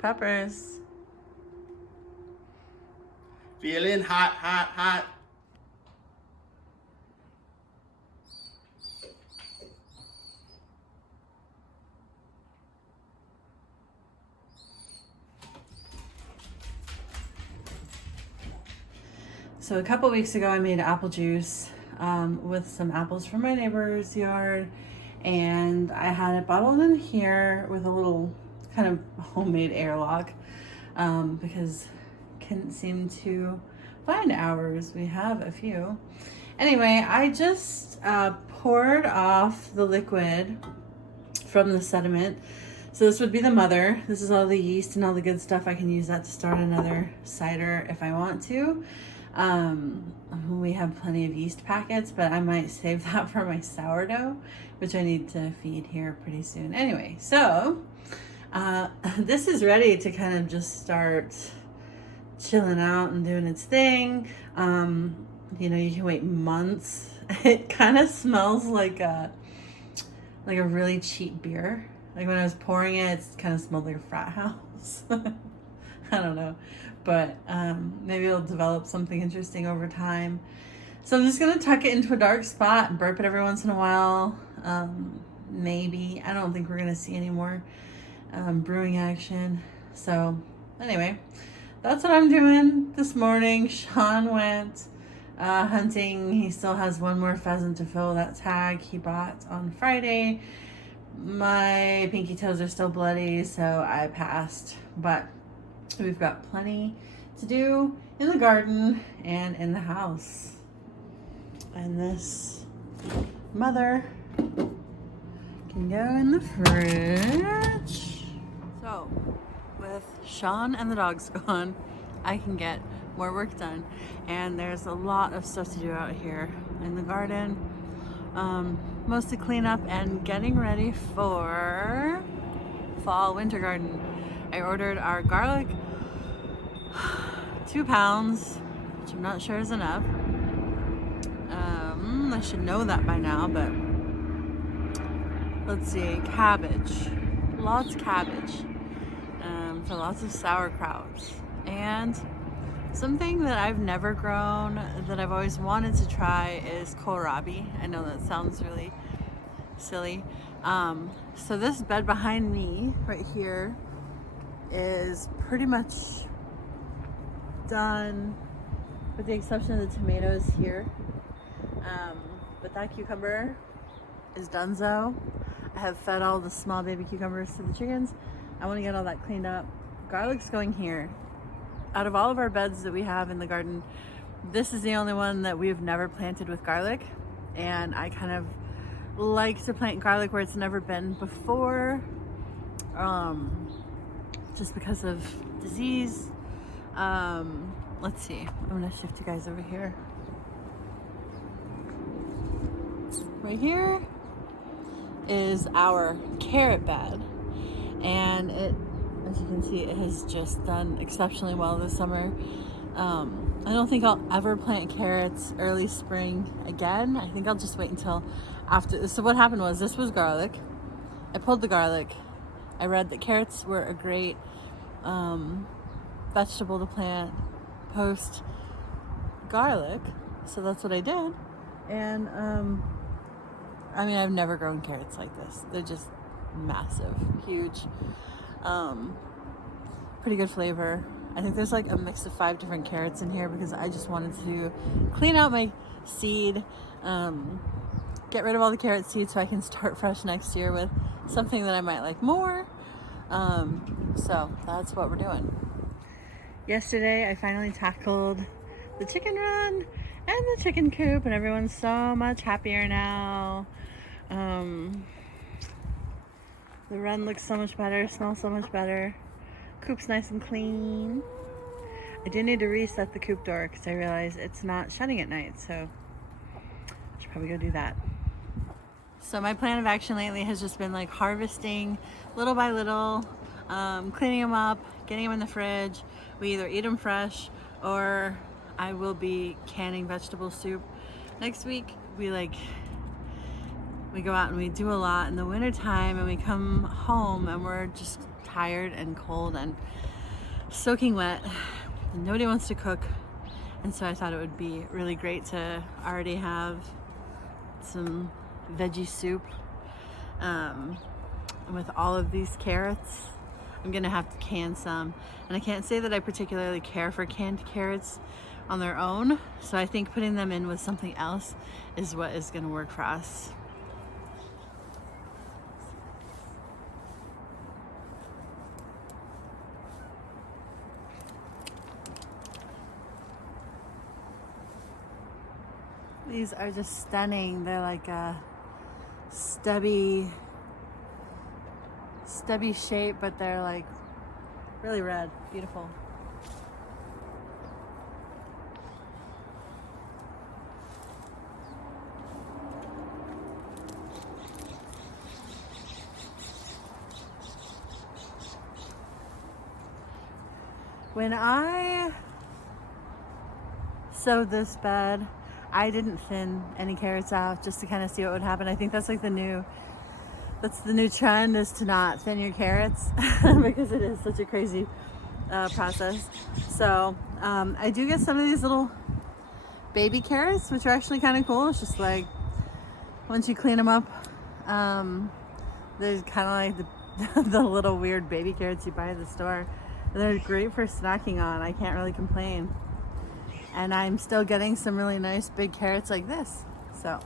peppers. Feeling hot, hot, hot. So a couple weeks ago I made apple juice with some apples from my neighbor's yard, and I had it bottled in here with a little kind of homemade airlock because couldn't seem to find ours. We have a few. Anyway, I just poured off the liquid from the sediment. So this would be the mother. This is all the yeast and all the good stuff. I can use that to start another cider if I want to. We have plenty of yeast packets, but I might save that for my sourdough, which I need to feed here pretty soon. Anyway, so this is ready to kind of just start chilling out and doing its thing. You know, you can wait months. It kind of smells like a really cheap beer. Like when I was pouring it, it kind of smelled like a frat house. I don't know, but maybe it'll develop something interesting over time. So I'm just gonna tuck it into a dark spot and burp it every once in a while. Maybe. I don't think we're gonna see any more brewing action. So anyway, that's what I'm doing this morning. Sean went hunting. He still has one more pheasant to fill that tag he bought on Friday. My pinky toes are still bloody, so I passed, but we've got plenty to do in the garden and in the house. And this mother can go in the fridge. So, with Sean and the dogs gone, I can get more work done. And there's a lot of stuff to do out here in the garden. Mostly clean up and getting ready for fall winter garden. I ordered our garlic, 2 pounds, which I'm not sure is enough. I should know that by now, but let's see, cabbage, lots of cabbage, for lots of sauerkraut, and something that I've never grown that I've always wanted to try is kohlrabi. I know that sounds really silly. So this bed behind me right here is pretty much done with the exception of the tomatoes here. But that cucumber is donezo. I have fed all the small baby cucumbers to the chickens. I want to get all that cleaned up. Garlic's going here. Out of all of our beds that we have in the garden, this is the only one that we've never planted with garlic. And I kind of like to plant garlic where it's never been before, just because of disease. Let's see, I'm gonna shift you guys over here. Right here is our carrot bed, and it, as you can see, it has just done exceptionally well this summer. I don't think I'll ever plant carrots early spring again. I think I'll just wait until after. So what happened was, this was garlic. I pulled the garlic. I read that carrots were a great vegetable to plant post garlic, so that's what I did. And I mean, I've never grown carrots like this. They're just massive, huge, pretty good flavor. I think there's like a mix of 5 different carrots in here because I just wanted to clean out my seed, get rid of all the carrot seeds so I can start fresh next year with something that I might like more. So that's what we're doing. Yesterday I finally tackled the chicken run and the chicken coop, and everyone's so much happier now. The run looks so much better, smells so much better. Coop's nice and clean. I do need to reset the coop door because I realize it's not shutting at night, so I should probably go do that. So my plan of action lately has just been like harvesting little by little, cleaning them up, getting them in the fridge. We either eat them fresh or I will be canning vegetable soup. Next week we go out and we do a lot in the winter time, and we come home and we're just tired and cold and soaking wet. And nobody wants to cook. And so I thought it would be really great to already have some veggie soup with all of these carrots. I'm gonna have to can some, and I can't say that I particularly care for canned carrots on their own, so I think putting them in with something else is what is gonna work for us. These are just stunning. They're like a stubby shape, but they're like really red. Beautiful. When I sowed this bed, I didn't thin any carrots out just to kind of see what would happen. I think that's like the new trend, is to not thin your carrots because it is such a crazy process. So I do get some of these little baby carrots, which are actually kind of cool. It's just like once you clean them up, they're kind of like the little weird baby carrots you buy at the store. They're great for snacking on. I can't really complain. And I'm still getting some really nice big carrots like this. So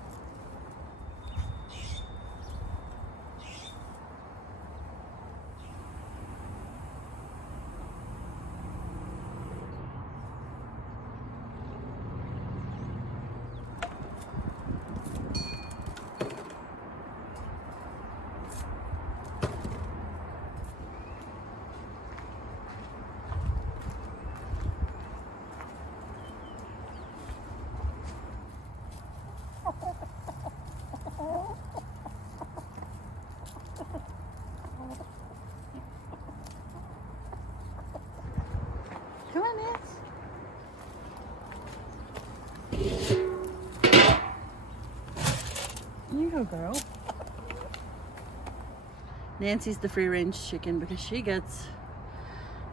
come on, Nance. You go, girl. Nancy's the free-range chicken because she gets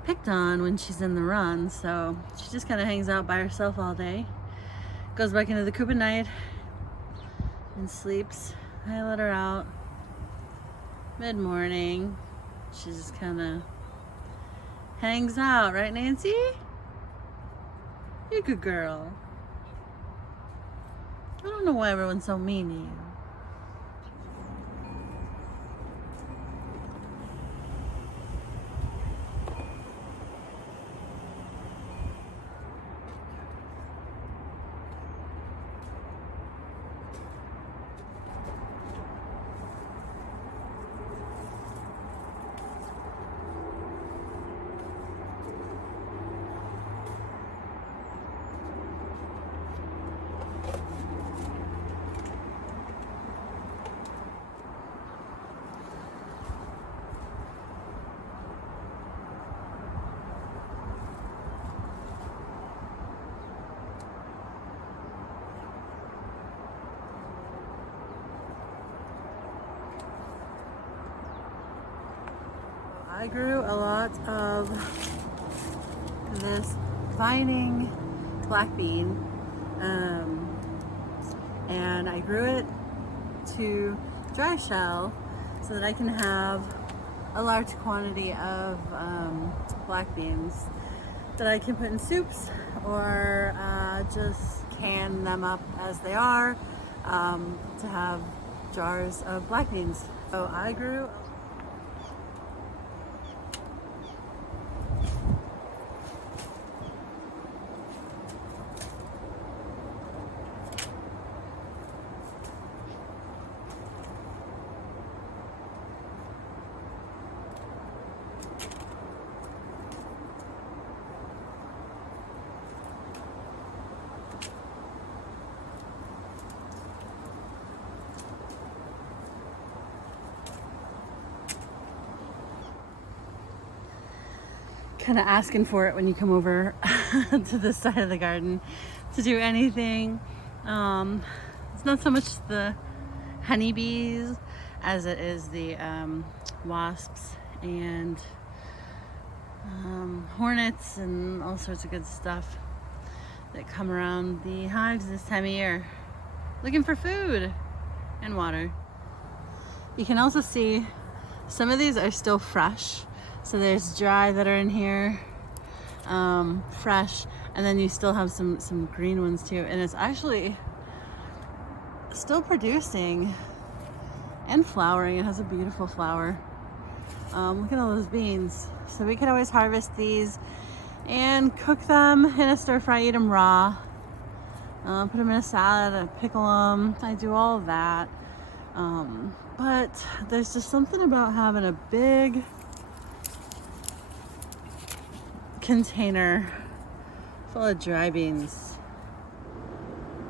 picked on when she's in the run, so she just kind of hangs out by herself all day. Goes back into the coop at night and sleeps. I let her out mid-morning. She just kind of hangs out, right, Nancy? You're a good girl. I don't know why everyone's so mean to you. I grew a lot of this vining black bean, and I grew it to dry shell so that I can have a large quantity of black beans that I can put in soups or just can them up as they are to have jars of black beans. So I grew kind of asking for it when you come over to this side of the garden to do anything. It's not so much the honeybees as it is the wasps and hornets and all sorts of good stuff that come around the hives this time of year, looking for food and water. You can also see some of these are still fresh. So there's dry that are in here, fresh, and then you still have some green ones too. And it's actually still producing and flowering. It has a beautiful flower. Look at all those beans. So we can always harvest these and cook them in a stir fry, eat them raw. Put them in a salad, and pickle them. I do all of that. But there's just something about having a big container full of dry beans.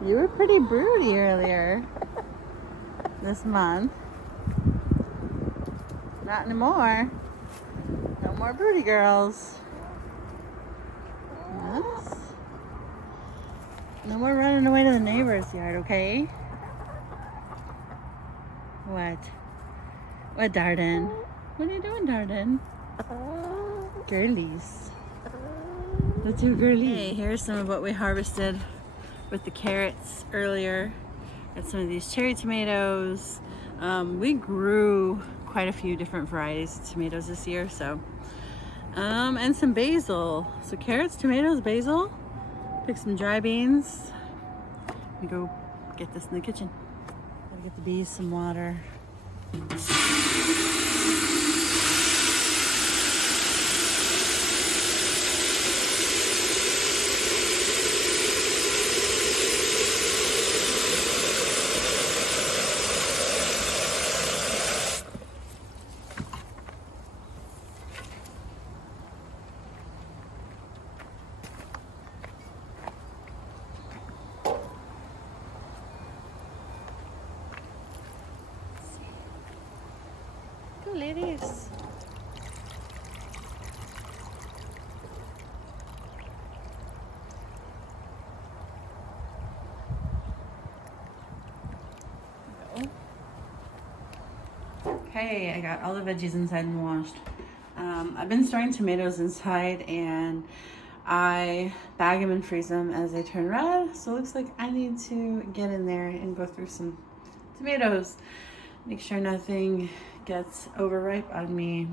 You were pretty broody earlier this month. Not anymore. No more broody girls. Yes. No more running away to the neighbor's yard, okay? What? What, Darden? What are you doing, Darden? Girlies. That's your girlies. Hey, here's some of what we harvested with the carrots earlier. Got some of these cherry tomatoes. We grew quite a few different varieties of tomatoes this year, so. And some basil. So carrots, tomatoes, basil. Pick some dry beans. And go get this in the kitchen. Gotta get the bees some water. Go, ladies. Okay, I got all the veggies inside and washed. I've been storing tomatoes inside and I bag them and freeze them as they turn red. So it looks like I need to get in there and go through some tomatoes. Make sure nothing gets overripe on me.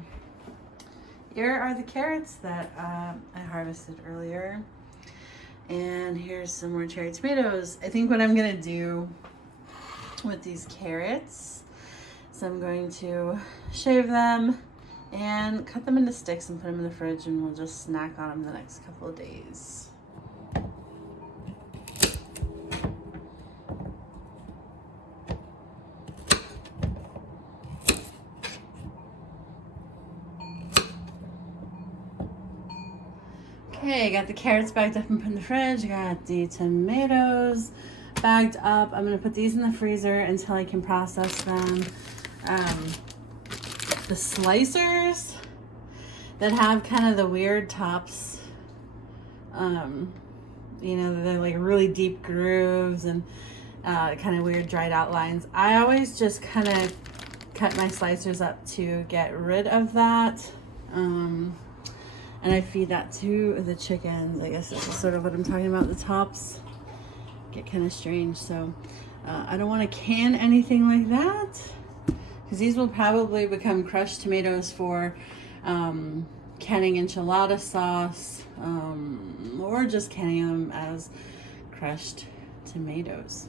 Here are the carrots that I harvested earlier. And here's some more cherry tomatoes. I think what I'm gonna do with these carrots, so I'm going to shave them and cut them into sticks and put them in the fridge, and we'll just snack on them the next couple of days. Okay, I got the carrots bagged up and put in the fridge. I got the tomatoes bagged up. I'm gonna put these in the freezer until I can process them. The slicers that have kind of the weird tops, you know, they're like really deep grooves and kind of weird dried out lines. I always just kind of cut my slicers up to get rid of that. And I feed that to the chickens. I guess this is sort of what I'm talking about. The tops get kind of strange. So I don't want to can anything like that, because these will probably become crushed tomatoes for canning enchilada sauce, or just canning them as crushed tomatoes.